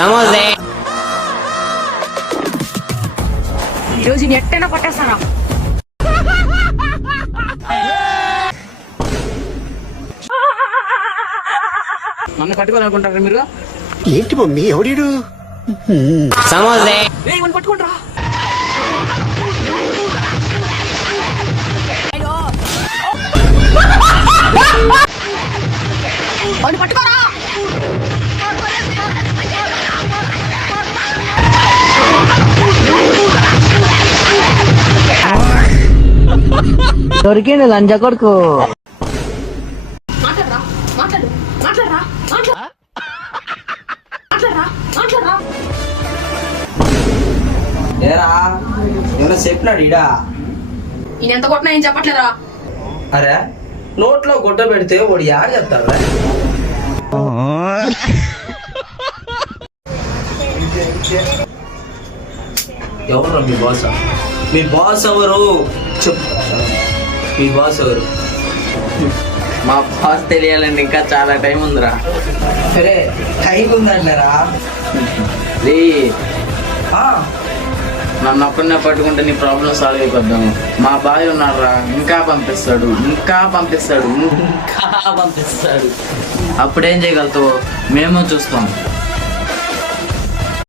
సమోసే ఈరోజు ఎట్టైనా పట్టేస్తారా? నన్ను పట్టుకోవాలనుకుంటారా మీరు? ఏంటి మమ్మీ ఎవడీడు? సమోసే పట్టుకుంటారా? పట్టుకోరా. దొరికిండు లంజ కొడుకు. ఏరా ఏమన్నా చెప్పినాడు ఈడా? ఈయన ఎంత కొట్టినా ఏం చెప్పట్లేదా? అరే నోట్లో గుడ్డ పెడితే వాడు యాడ్ చెప్తాడు. ఎవరు మీ బాస్? మీ బాస్ ఎవరు చెప్పు. మీ బాస్ ఎవరు? మా బాస్ తెలియాలండి, ఇంకా చాలా టైం ఉందిరా. సరే టైం ఉందంటారా? నన్ను ఒక్కడనే పట్టుకుంటే నీ ప్రాబ్లం సాల్వ్ అయిపోద్దాం. మా బాయ్ ఉన్నారా, ఇంకా పంపిస్తాడు, ఇంకా పంపిస్తాడు, ఇంకా పంపిస్తాడు. అప్పుడేం చేయగలుగుతావు? మేము చూస్తాం.